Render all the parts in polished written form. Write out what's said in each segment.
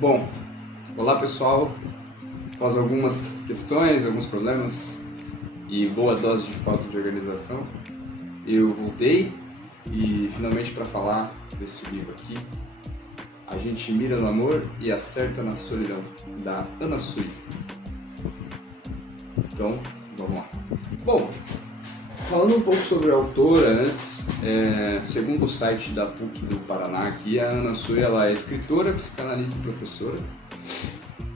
Bom, olá pessoal, após algumas questões, alguns problemas e boa dose de falta de organização, eu voltei e finalmente para falar desse livro aqui, A Gente Mira no Amor e Acerta na Solidão, da Anna Sui. Então, vamos lá. Bom, falando um pouco sobre a autora antes, segundo o site da PUC do Paraná aqui, a Anna Sui ela é escritora, psicanalista e professora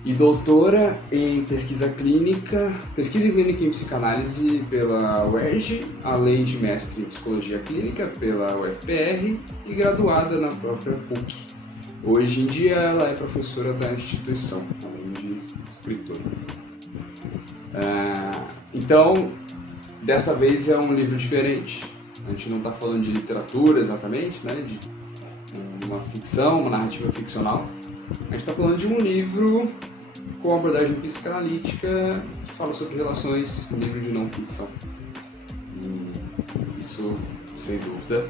e doutora em pesquisa clínica em psicanálise pela UERJ, além de mestre em psicologia clínica pela UFPR e graduada na própria PUC. Hoje em dia ela é professora da instituição, além de escritora. Então, dessa vez é um livro diferente. A gente não está falando de literatura exatamente, né? De uma ficção, uma narrativa ficcional. A gente está falando de um livro com abordagem psicanalítica que fala sobre relações, um livro de não ficção. E isso, sem dúvida,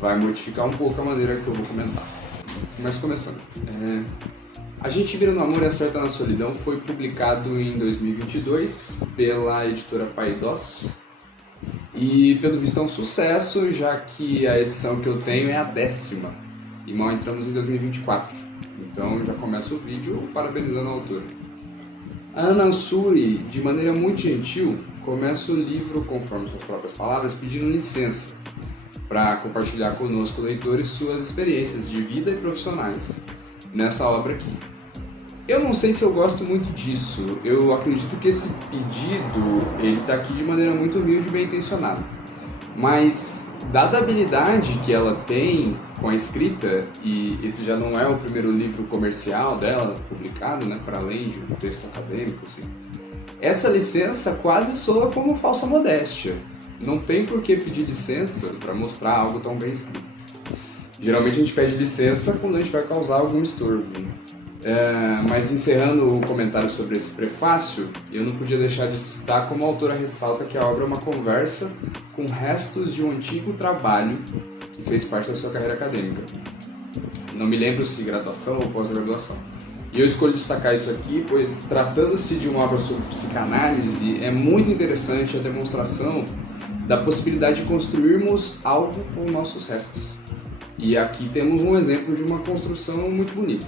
vai modificar um pouco a maneira que eu vou comentar. Mas começando. A Gente Mira no Amor e Acerta na Solidão foi publicado em 2022 pela editora Paidós e, pelo visto, é um sucesso, já que a edição que eu tenho é a 10ª e mal entramos em 2024. Então já começa o vídeo parabenizando a autora. A Anna Sui, de maneira muito gentil, começa o livro, conforme suas próprias palavras, pedindo licença para compartilhar conosco, leitores, suas experiências de vida e profissionais nessa obra aqui. Eu não sei se eu gosto muito disso, eu acredito que esse pedido ele está aqui de maneira muito humilde e bem intencionada, mas dada a habilidade que ela tem com a escrita, e esse já não é o primeiro livro comercial dela publicado, né, para além de um texto acadêmico, assim, essa licença quase soa como falsa modéstia. Não tem por que pedir licença para mostrar algo tão bem escrito. Geralmente a gente pede licença quando a gente vai causar algum estorvo. Mas encerrando o comentário sobre esse prefácio, eu não podia deixar de citar como a autora ressalta que a obra é uma conversa com restos de um antigo trabalho que fez parte da sua carreira acadêmica. Não me lembro se graduação ou pós-graduação. E eu escolho destacar isso aqui, pois tratando-se de uma obra sobre psicanálise, é muito interessante a demonstração da possibilidade de construirmos algo com nossos restos. E aqui temos um exemplo de uma construção muito bonita.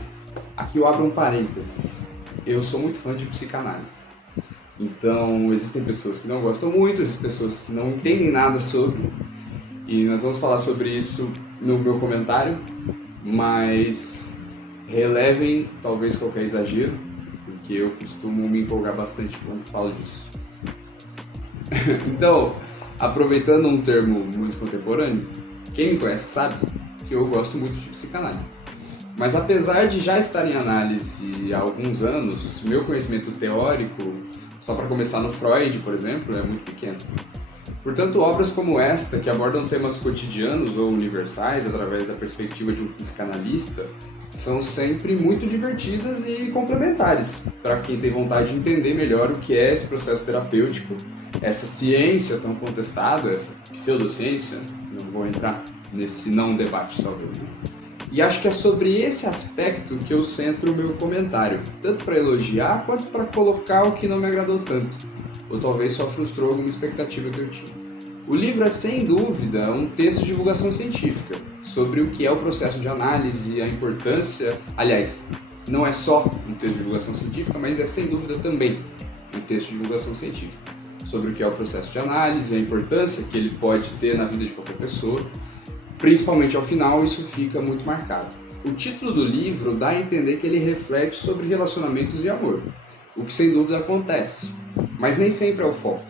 Aqui eu abro um parênteses. Eu sou muito fã de psicanálise. Então, existem pessoas que não gostam muito, existem pessoas que não entendem nada sobre. E nós vamos falar sobre isso no meu comentário, mas relevem talvez qualquer exagero, porque eu costumo me empolgar bastante quando falo disso. Então, aproveitando um termo muito contemporâneo, quem me conhece sabe que eu gosto muito de psicanálise. Mas apesar de já estar em análise há alguns anos, meu conhecimento teórico, só para começar no Freud, por exemplo, é muito pequeno. Portanto, obras como esta, que abordam temas cotidianos ou universais através da perspectiva de um psicanalista, são sempre muito divertidas e complementares para quem tem vontade de entender melhor o que é esse processo terapêutico, essa ciência tão contestada, essa pseudociência. Não vou entrar nesse não debate, talvez. E acho que é sobre esse aspecto que eu centro o meu comentário, tanto para elogiar quanto para colocar o que não me agradou tanto, ou talvez só frustrou alguma expectativa que eu tinha. O livro é, sem dúvida, um texto de divulgação científica sobre o que é o processo de análise e a importância. Aliás, não é só um texto de divulgação científica, mas é, sem dúvida, também um texto de divulgação científica sobre o que é o processo de análise, a importância que ele pode ter na vida de qualquer pessoa. Principalmente ao final, isso fica muito marcado. O título do livro dá a entender que ele reflete sobre relacionamentos e amor, o que sem dúvida acontece, mas nem sempre é o foco.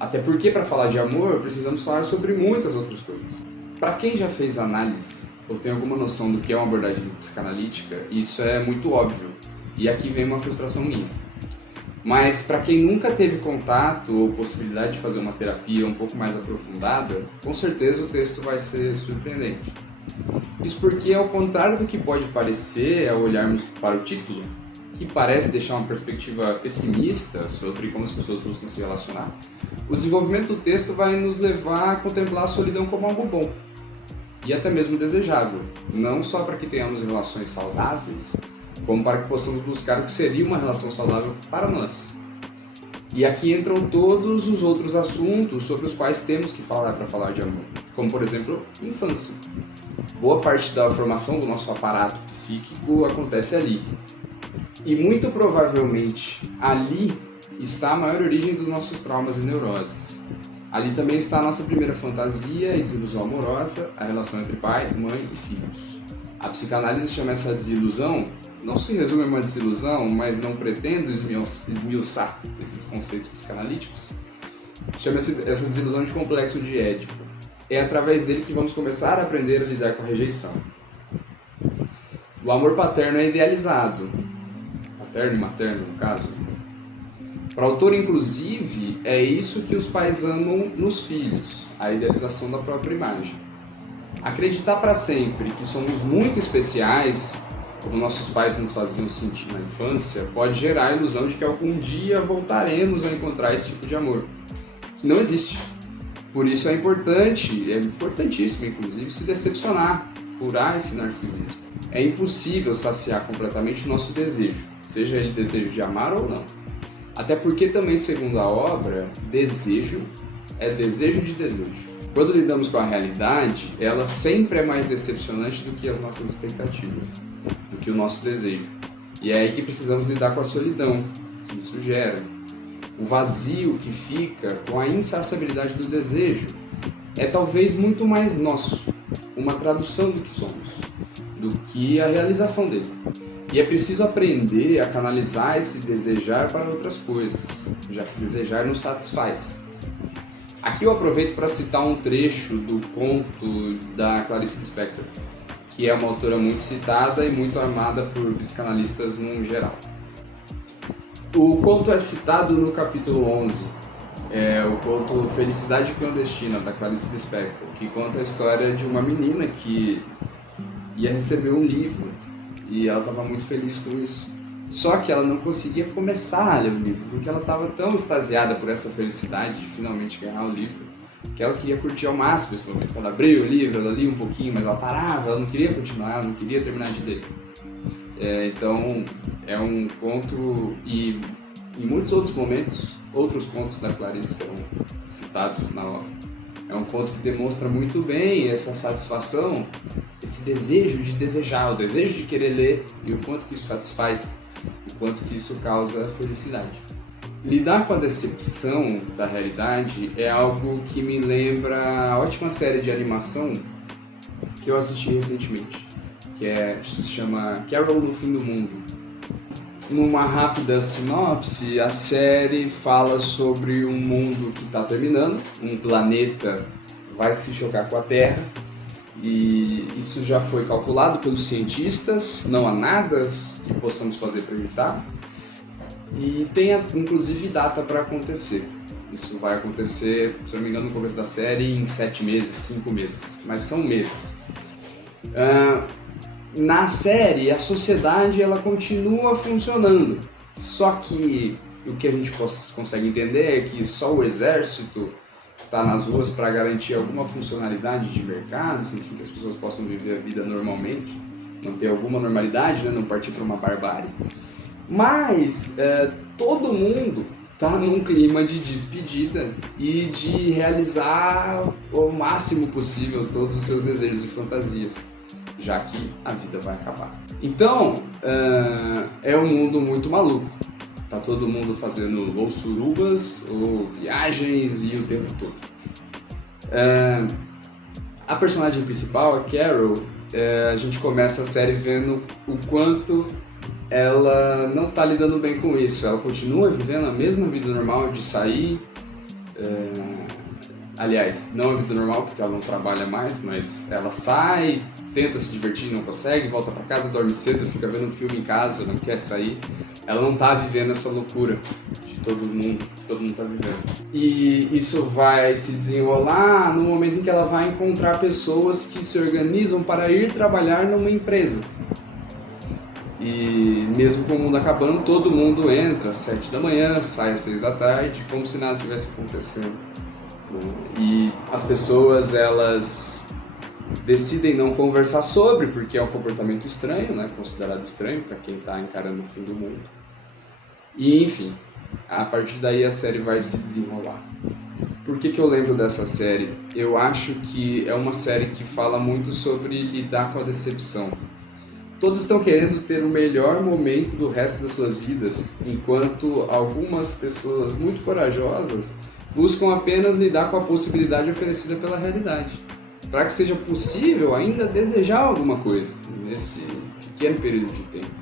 Até porque, para falar de amor, precisamos falar sobre muitas outras coisas. Para quem já fez análise ou tem alguma noção do que é uma abordagem psicanalítica, isso é muito óbvio, e aqui vem uma frustração minha. Mas para quem nunca teve contato ou possibilidade de fazer uma terapia um pouco mais aprofundada, com certeza o texto vai ser surpreendente. Isso porque, ao contrário do que pode parecer ao olharmos para o título, que parece deixar uma perspectiva pessimista sobre como as pessoas buscam se relacionar, o desenvolvimento do texto vai nos levar a contemplar a solidão como algo bom e até mesmo desejável, não só para que tenhamos relações saudáveis, como para que possamos buscar o que seria uma relação saudável para nós. E aqui entram todos os outros assuntos sobre os quais temos que falar para falar de amor, como por exemplo, infância. Boa parte da formação do nosso aparato psíquico acontece ali. E muito provavelmente ali está a maior origem dos nossos traumas e neuroses. Ali também está a nossa primeira fantasia e desilusão amorosa, a relação entre pai, mãe e filhos. A psicanálise chama essa desilusão, não se resume a uma desilusão, mas não pretendo esmiuçar esses conceitos psicanalíticos, chama essa desilusão de complexo de Édipo. É através dele que vamos começar a aprender a lidar com a rejeição. O amor paterno é idealizado, paterno e materno no caso. Para o autor, inclusive, é isso que os pais amam nos filhos, a idealização da própria imagem. Acreditar para sempre que somos muito especiais, como nossos pais nos faziam sentir na infância, pode gerar a ilusão de que algum dia voltaremos a encontrar esse tipo de amor, que não existe. Por isso é importantíssimo, inclusive, se decepcionar, furar esse narcisismo. É impossível saciar completamente o nosso desejo, seja ele desejo de amar ou não. Até porque também, segundo a obra, desejo é desejo de desejo. Quando lidamos com a realidade, ela sempre é mais decepcionante do que as nossas expectativas, do que o nosso desejo. E é aí que precisamos lidar com a solidão que isso gera. O vazio que fica com a insaciabilidade do desejo é talvez muito mais nosso, uma tradução do que somos, do que a realização dele. E é preciso aprender a canalizar esse desejar para outras coisas, já que desejar nos satisfaz. Aqui eu aproveito para citar um trecho do conto da Clarice Lispector, que é uma autora muito citada e muito amada por psicanalistas no geral. O conto é citado no capítulo 11, o conto Felicidade Clandestina, da Clarice Lispector, que conta a história de uma menina que ia receber um livro e ela estava muito feliz com isso. Só que ela não conseguia começar a ler o livro, porque ela estava tão extasiada por essa felicidade de finalmente ganhar o livro, que ela queria curtir ao máximo esse momento. Ela abriu o livro, ela lia um pouquinho, mas ela parava, ela não queria continuar, ela não queria terminar de ler. Então, é um conto, e em muitos outros momentos, outros contos da Clarice serão citados na obra. É um conto que demonstra muito bem essa satisfação, esse desejo de desejar, o desejo de querer ler e o quanto que isso satisfaz, o quanto que isso causa felicidade. Lidar com a decepção da realidade é algo que me lembra a ótima série de animação que eu assisti recentemente, que se chama Carol no Fim do Mundo. Numa rápida sinopse, a série fala sobre um mundo que está terminando, um planeta vai se chocar com a Terra, e isso já foi calculado pelos cientistas, não há nada que possamos fazer para evitar, e tem inclusive data para acontecer. Isso vai acontecer, se não me engano, no começo da série, em 7 meses, 5 meses, mas são meses. Na série, a sociedade ela continua funcionando, só que o que a gente consegue entender é que só o exército está nas ruas para garantir alguma funcionalidade de mercados, enfim, que as pessoas possam viver a vida normalmente, não ter alguma normalidade, né? Não partir para uma barbárie. Mas todo mundo está num clima de despedida e de realizar o máximo possível todos os seus desejos e fantasias, já que a vida vai acabar. Então, é um mundo muito maluco. Tá todo mundo fazendo ou surubas, ou viagens e o tempo todo. A personagem principal, a Carol, a gente começa a série vendo o quanto ela não tá lidando bem com isso. Ela continua vivendo a mesma vida normal de sair. Aliás, não a vida normal porque ela não trabalha mais, mas ela sai, tenta se divertir, não consegue, volta pra casa, dorme cedo, fica vendo um filme em casa, não quer sair. Ela não tá vivendo essa loucura de todo mundo, que todo mundo tá vivendo. E isso vai se desenrolar no momento em que ela vai encontrar pessoas que se organizam para ir trabalhar numa empresa. E mesmo com o mundo acabando, todo mundo entra às 7 da manhã, sai às 6 da tarde, como se nada tivesse acontecendo. E as pessoas, elas decidem não conversar sobre, porque é um comportamento estranho, né? Considerado estranho para quem está encarando o fim do mundo. E enfim, a partir daí a série vai se desenrolar. Por que eu lembro dessa série? Eu acho que é uma série que fala muito sobre lidar com a decepção. Todos estão querendo ter o melhor momento do resto das suas vidas, enquanto algumas pessoas muito corajosas buscam apenas lidar com a possibilidade oferecida pela realidade, para que seja possível ainda desejar alguma coisa nesse pequeno período de tempo.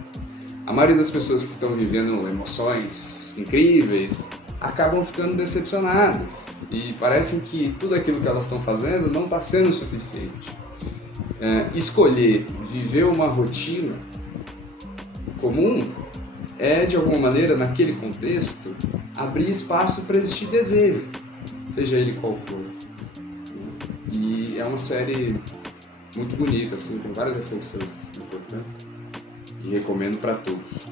A maioria das pessoas que estão vivendo emoções incríveis acabam ficando decepcionadas e parecem que tudo aquilo que elas estão fazendo não está sendo o suficiente. Escolher viver uma rotina comum é, de alguma maneira, naquele contexto, abrir espaço para existir desejo, seja ele qual for. E é uma série muito bonita, assim, tem várias reflexões importantes e recomendo para todos.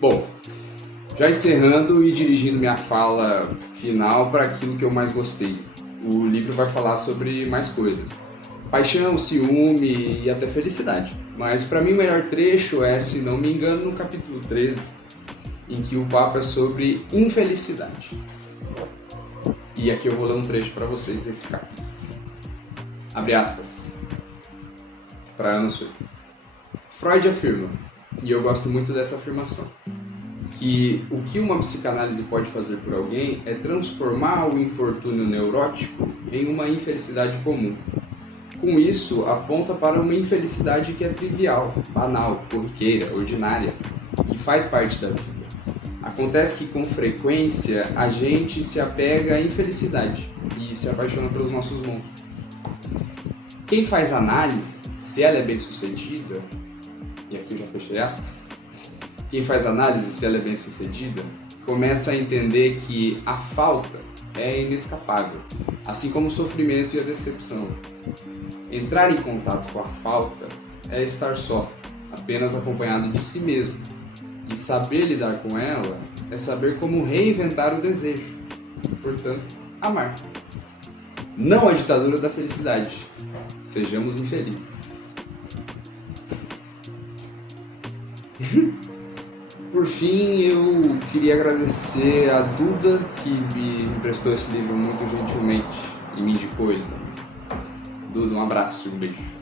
Bom, já encerrando e dirigindo minha fala final para aquilo que eu mais gostei. O livro vai falar sobre mais coisas. Paixão, ciúme e até felicidade. Mas para mim o melhor trecho é, se não me engano, no capítulo 13, em que o papo é sobre infelicidade. E aqui eu vou ler um trecho para vocês desse capítulo. Abre aspas. Para Ana Sui. Freud afirma, e eu gosto muito dessa afirmação, que o que uma psicanálise pode fazer por alguém é transformar o infortúnio neurótico em uma infelicidade comum. Com isso, aponta para uma infelicidade que é trivial, banal, corriqueira, ordinária, que faz parte da vida. Acontece que, com frequência, a gente se apega à infelicidade e se apaixona pelos nossos monstros. Quem faz análise, se ela é bem-sucedida, e aqui eu já fechei aspas, quem faz análise, se ela é bem-sucedida, começa a entender que a falta é inescapável, assim como o sofrimento e a decepção. Entrar em contato com a falta é estar só, apenas acompanhado de si mesmo. E saber lidar com ela é saber como reinventar o desejo. Portanto, amar. Não a ditadura da felicidade. Sejamos infelizes. Por fim, eu queria agradecer a Duda, que me emprestou esse livro muito gentilmente e me indicou ele. Duda, um abraço e um beijo.